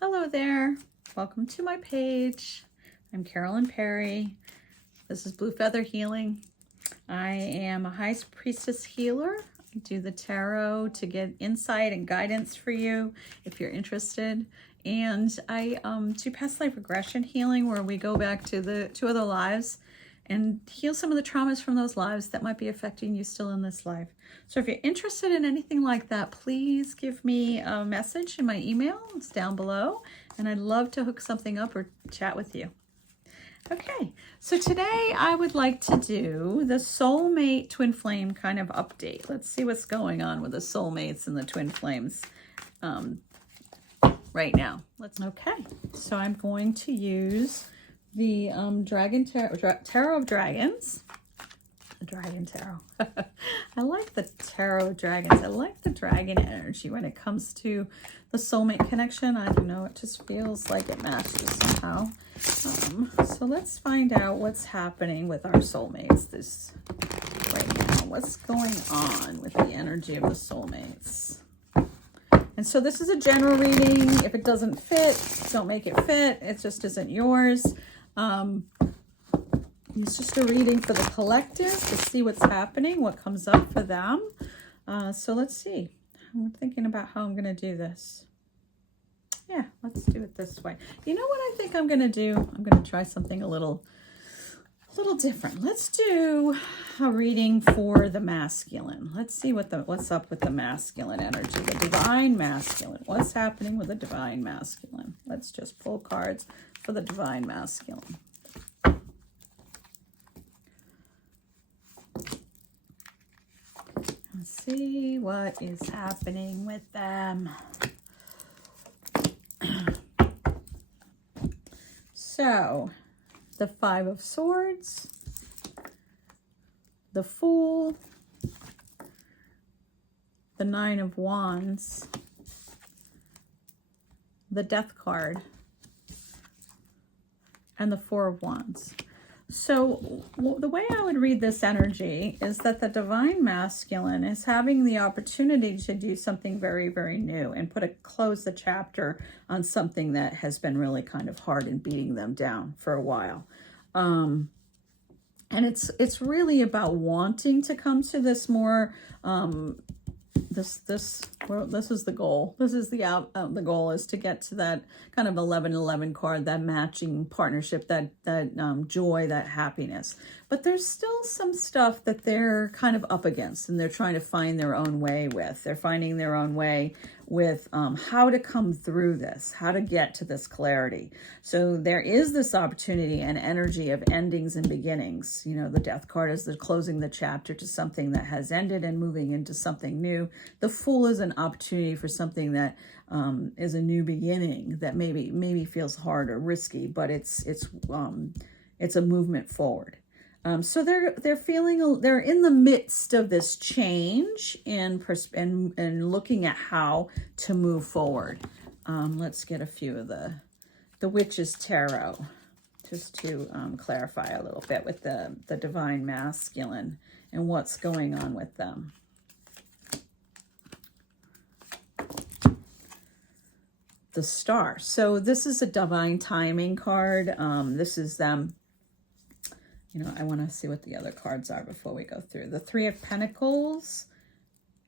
Hello there. Welcome to my page. I'm Carolyn Perry. This is Blue Feather Healing. I am a High Priestess healer. I do the tarot to get insight and guidance for you if you're interested. And I do past life regression healing, where we go back to the two other lives and heal some of the traumas from those lives that might be affecting you still in this life. So if you're interested in anything like that, please give me a message in my email. It's down below, and I'd love to hook something up or chat with you. Okay, so today I would like to do the soulmate twin flame kind of update. Let's see what's going on with the soulmates and the twin flames right now. Okay, so I'm going to use the Tarot of Dragons. The Dragon Tarot. I like the Tarot of Dragons. I like the dragon energy when it comes to the soulmate connection. I don't know, it just feels like it matches somehow. So let's find out what's happening with our soulmates this right now. What's going on with the energy of the soulmates? And so this is a general reading. If it doesn't fit, don't make it fit. It just isn't yours. It's just a reading for the collective to see what's happening, what comes up for them. So let's see. I'm thinking about how I'm going to do this. Yeah, let's do it this way. You know what I think I'm going to do? I'm going to try something a little different. Let's do a reading for the masculine. Let's see what's up with the masculine energy, the divine masculine. What's happening with the divine masculine? Let's just pull cards for the divine masculine. Let's see what is happening with them. So, the Five of Swords, the Fool, the Nine of Wands, the Death card, and the Four of Wands. So the way I would read this energy is that the divine masculine is having the opportunity to do something very, very new and close the chapter on something that has been really kind of hard and beating them down for a while. And it's really about wanting to come to this more, this is the goal. This is the goal is to get to that kind of 11-11 card, that matching partnership, that joy, that happiness. But there's still some stuff that they're kind of up against, and they're trying to find their own way with. They're finding their own way with how to come through this, how to get to this clarity. So there is this opportunity and energy of endings and beginnings. You know, the Death card is the closing the chapter to something that has ended and moving into something new. The Fool is an opportunity for something that is a new beginning that maybe feels hard or risky, but it's a movement forward. So they're feeling, they're in the midst of this change and looking at how to move forward. Let's get a few of the Witch's Tarot just to clarify a little bit with the divine masculine and what's going on with them. The Star. So this is a divine timing card. This is them. You know, I want to see what the other cards are before we go through. The Three of Pentacles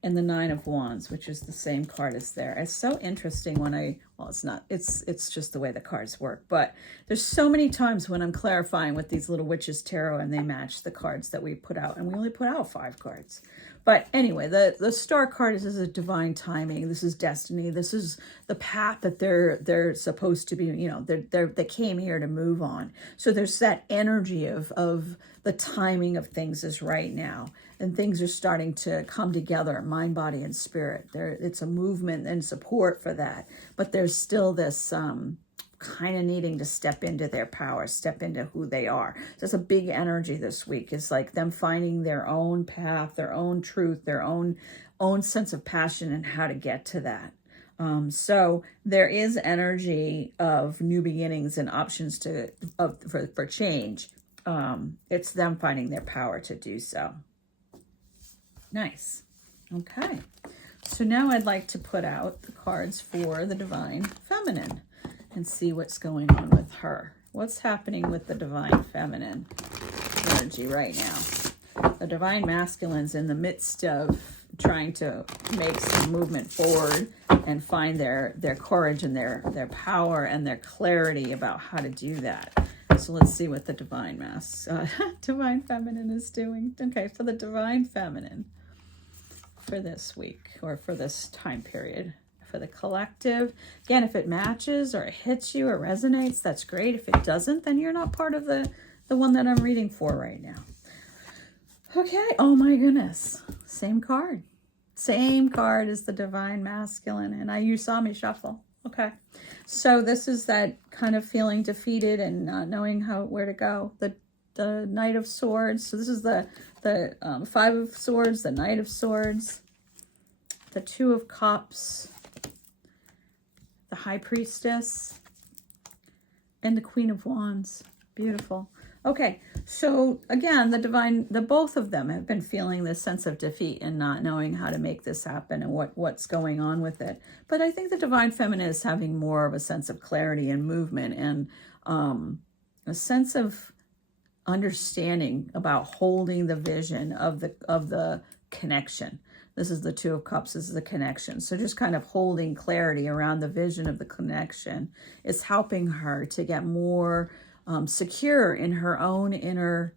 and the Nine of Wands, which is the same card as there. It's so interesting when well, it's not, it's just the way the cards work. But there's so many times when I'm clarifying with these little Witches Tarot and they match the cards that we put out. And we only put out 5 cards. But anyway, the Star card is a divine timing. This is destiny. This is the path that they're supposed to be, you know, they came here to move on. So there's that energy of the timing of things is right now. And things are starting to come together, mind, body, and spirit. It's a movement and support for that. But there's still this kind of needing to step into their power, step into who they are. There's a big energy this week. It's like them finding their own path, their own truth, their own sense of passion and how to get to that. So there is energy of new beginnings and options for change. It's them finding their power to do so. Nice. Okay. So now I'd like to put out the cards for the Divine Feminine. and see what's going on with her. What's happening with the divine feminine energy right now? The divine masculine's in the midst of trying to make some movement forward and find their courage and their power and their clarity about how to do that. So let's see what the divine divine feminine is doing. Okay, for the divine feminine for this week or for this time period. For the collective, again, if it matches or it hits you or resonates, that's great. If it doesn't, then you're not part of the one that I'm reading for right now. Okay, oh my goodness, same card as the divine masculine, and you saw me shuffle. Okay, so this is that kind of feeling defeated and not knowing where to go. The Knight of Swords. So this is the Five of Swords, the Knight of Swords, the Two of Cups, the High Priestess, and the Queen of Wands. Beautiful. Okay, so again, the both of them have been feeling this sense of defeat and not knowing how to make this happen and what's going on with it. But I think the divine feminine is having more of a sense of clarity and movement and a sense of understanding about holding the vision of the connection. This is the Two of Cups. This is the connection. So just kind of holding clarity around the vision of the connection is helping her to get more secure in her own inner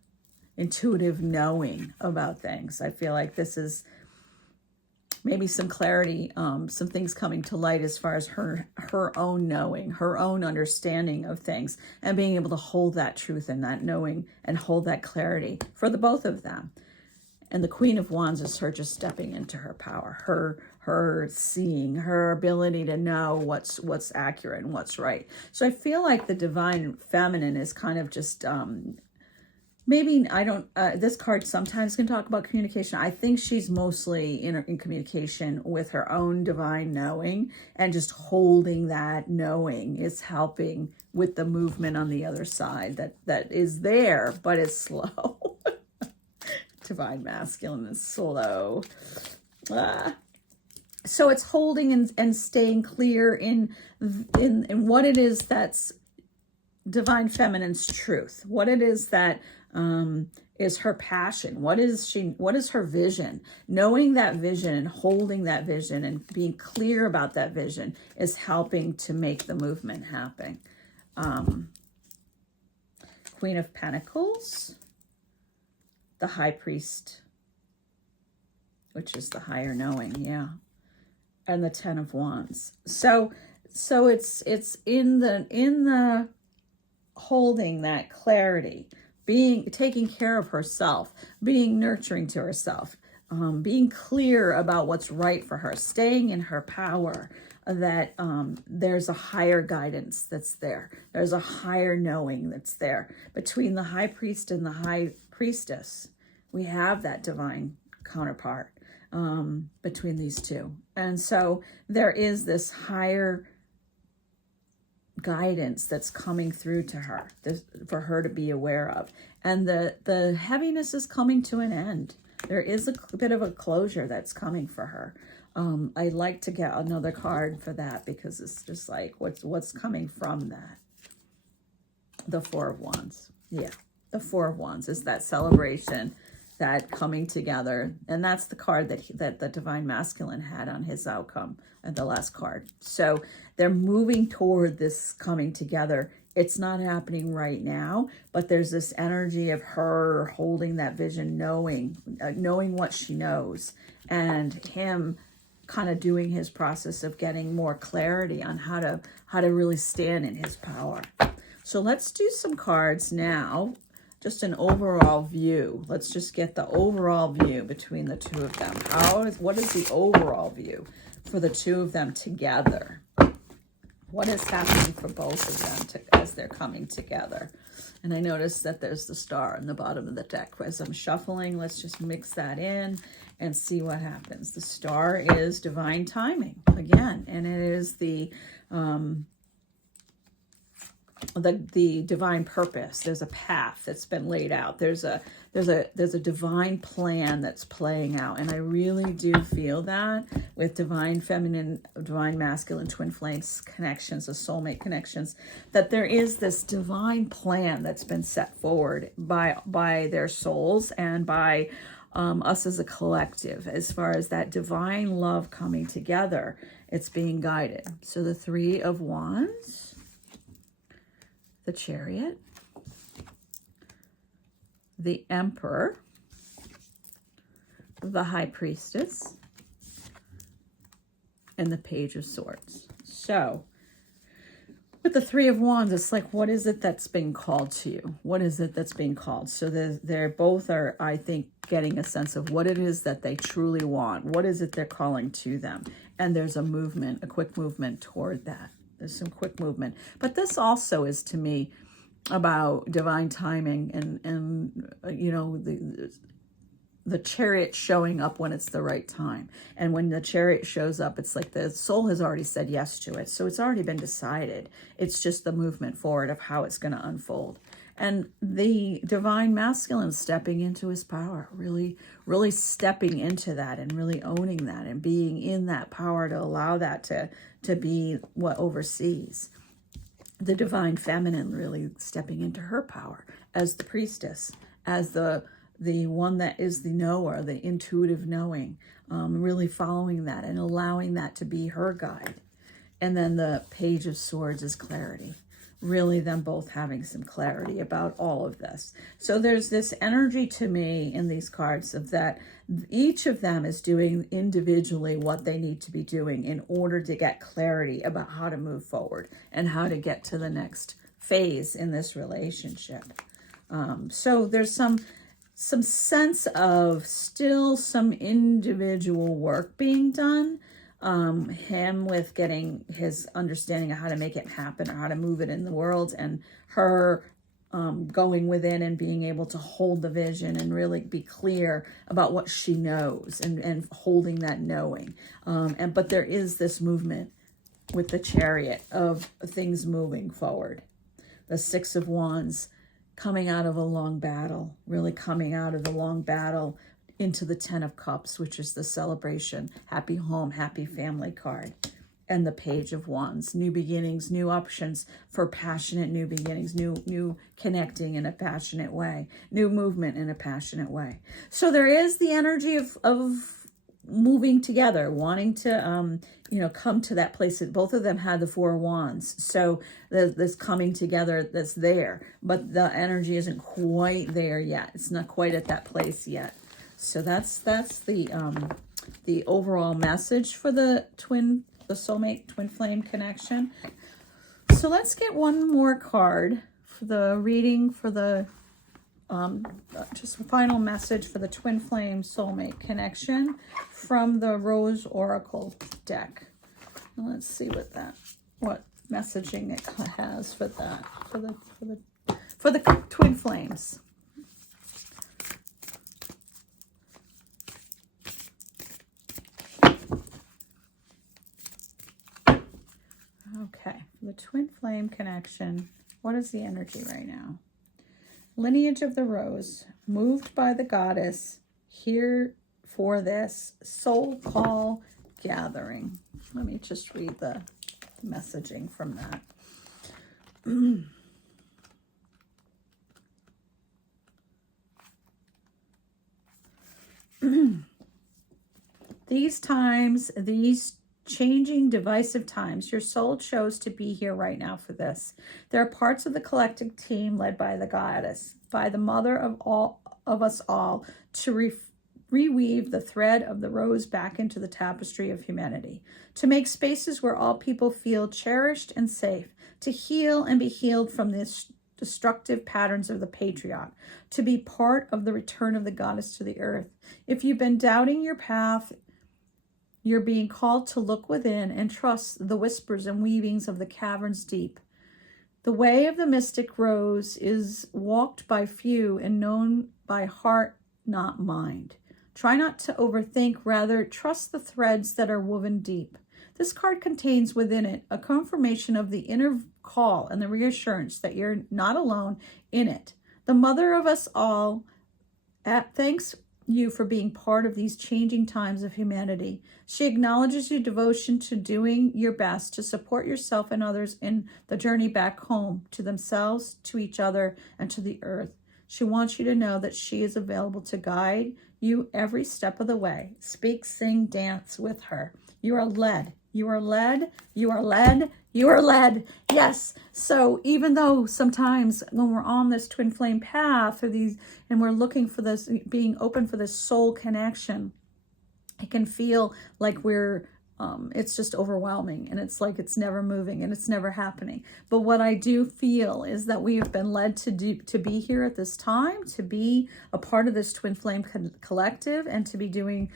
intuitive knowing about things. I feel like this is maybe some clarity, some things coming to light as far as her own knowing, her own understanding of things, and being able to hold that truth and that knowing and hold that clarity for the both of them. And the Queen of Wands is her just stepping into her power, her seeing, her ability to know what's accurate and what's right. So I feel like the divine feminine is kind of just maybe this card sometimes can talk about communication. I think she's mostly in communication with her own divine knowing, and just holding that knowing is helping with the movement on the other side that is there, but it's slow. Divine masculine is slow. So it's holding and staying clear in what it is that's divine feminine's truth, what it is that is her passion, what is her vision. Knowing that vision and holding that vision and being clear about that vision is helping to make the movement happen. Queen of Pentacles, the High Priest, which is the higher knowing, yeah, and the Ten of Wands. So it's in the holding that clarity, taking care of herself, being nurturing to herself, being clear about what's right for her, staying in her power, that there's a higher guidance that's there. There's a higher knowing that's there. Between the High Priest and the High Priestess, we have that divine counterpart between these two. And so there is this higher guidance that's coming through to her, for her to be aware of. And the heaviness is coming to an end. There is a bit of a closure that's coming for her. I'd like to get another card for that, because it's just like, what's coming from that? The Four of Wands. Yeah, the Four of Wands is that celebration, that coming together. And that's the card that the divine masculine had on his outcome, the last card. So they're moving toward this coming together. It's not happening right now, but there's this energy of her holding that vision, knowing what she knows, and him kind of doing his process of getting more clarity on how to really stand in his power. So let's do some cards now. Just an overall view. Let's just get the overall view between the two of them. What is the overall view for the two of them together? What is happening for both of them as they're coming together? And I noticed that there's the star on the bottom of the deck. As I'm shuffling, let's just mix that in and see what happens. The star is divine timing again, and it is the the divine purpose. There's a path that's been laid out. There's a divine plan that's playing out. And I really do feel that with divine feminine, divine masculine, twin flames connections, the soulmate connections, that there is this divine plan that's been set forward by their souls and by us as a collective, as far as that divine love coming together. It's being guided. So the Three of Wands, the Chariot, the Emperor, the High Priestess, and the Page of Swords. So with the Three of Wands, it's like, what is it that's being called to you? What is it that's being called? So they're both are, I think, getting a sense of what it is that they truly want. What is it they're calling to them? And there's a movement, a quick movement toward that. There's some quick movement. But this also is, to me, about divine timing and you know, the chariot showing up when it's the right time. And when the chariot shows up, it's like the soul has already said yes to it. So it's already been decided. It's just the movement forward of how it's going to unfold. And the divine masculine stepping into his power, really, really stepping into that and really owning that and being in that power to allow that to be what oversees. The divine feminine really stepping into her power as the priestess, as the one that is the knower, the intuitive knowing, really following that and allowing that to be her guide. And then the Page of Swords is clarity. Really them both having some clarity about all of this. So there's this energy to me in these cards of that each of them is doing individually what they need to be doing in order to get clarity about how to move forward and how to get to the next phase in this relationship. So there's some sense of still some individual work being done. Him with getting his understanding of how to make it happen or how to move it in the world, and her going within and being able to hold the vision and really be clear about what she knows and holding that knowing. But there is this movement with the Chariot of things moving forward. The Six of Wands coming out of a long battle, really coming out of the long battle into the Ten of Cups, which is the celebration, happy home, happy family card. And the Page of Wands, new beginnings, new options for passionate new beginnings, new connecting in a passionate way, new movement in a passionate way. So there is the energy of moving together, wanting to, come to that place. That both of them had the Four of Wands. So there's this coming together that's there, but the energy isn't quite there yet. It's not quite at that place yet. So that's the overall message for the soulmate twin flame connection. So let's get one more card for the reading for the just a final message for the twin flame soulmate connection from the Rose Oracle deck. And let's see what messaging it has for that for the twin flames. Okay, the twin flame connection. What is the energy right now? Lineage of the Rose, moved by the goddess, here for this soul call gathering. Let me just read the messaging from that. These times, these changing divisive times, your soul chose to be here right now for this. There are parts of the collective team led by the goddess, by the mother of us all, to reweave the thread of the rose back into the tapestry of humanity, to make spaces where all people feel cherished and safe, to heal and be healed from this destructive patterns of the patriarch, to be part of the return of the goddess to the earth. If you've been doubting your path, you're being called to look within and trust the whispers and weavings of the caverns deep. The way of the mystic rose is walked by few and known by heart, not mind. Try not to overthink, rather trust the threads that are woven deep. This card contains within it a confirmation of the inner call and the reassurance that you're not alone in it. The mother of us all thanks you for being part of these changing times of humanity. She acknowledges your devotion to doing your best to support yourself and others in the journey back home, to themselves, to each other, and to the earth. She wants you to know that she is available to guide you every step of the way. Speak, sing, dance with her. You are led. You are led. You are led. You are led. Yes. So even though sometimes when we're on this twin flame path or these, and we're looking for this, being open for this soul connection, it can feel like we're, it's just overwhelming, and it's like it's never moving and it's never happening. But what I do feel is that we have been led to be here at this time, to be a part of this twin flame collective, and to be doing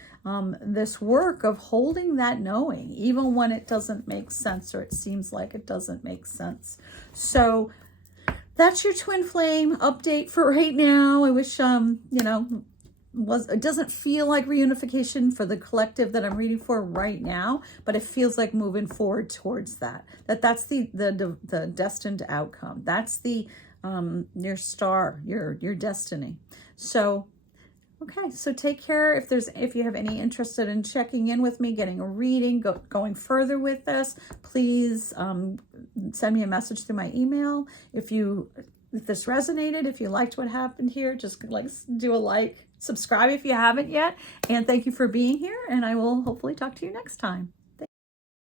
this work of holding that knowing, even when it doesn't make sense or it seems like it doesn't make sense. So that's your twin flame update for right now. I wish, it doesn't feel like reunification for the collective that I'm reading for right now, but it feels like moving forward towards that's the destined outcome. That's the your star, your destiny. So okay, so take care. If you have any interest in checking in with me, getting a reading, going further with this, please send me a message through my email. If this resonated, if you liked what happened here, just do a like, subscribe if you haven't yet, and thank you for being here, and I will hopefully talk to you next time.